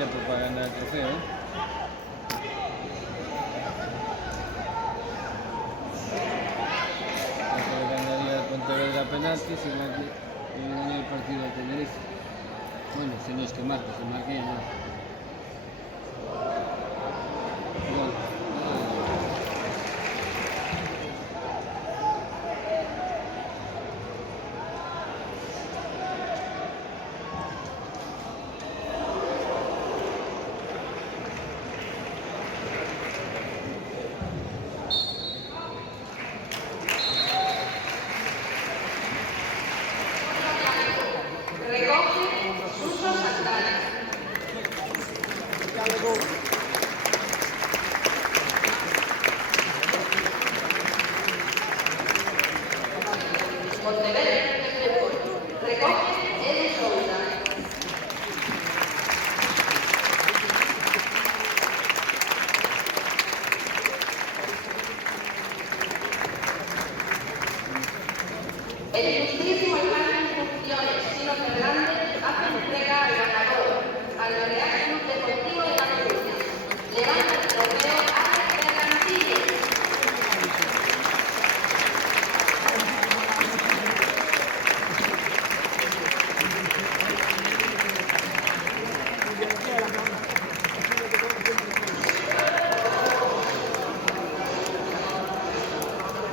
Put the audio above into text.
tiempo para ganar el trofeo. Ganaría el Pontevedra penalti si ganaría el partido de Tenerife. Bueno, si no es que marca, si marca ya no. Gol. Recoge Suso Santana.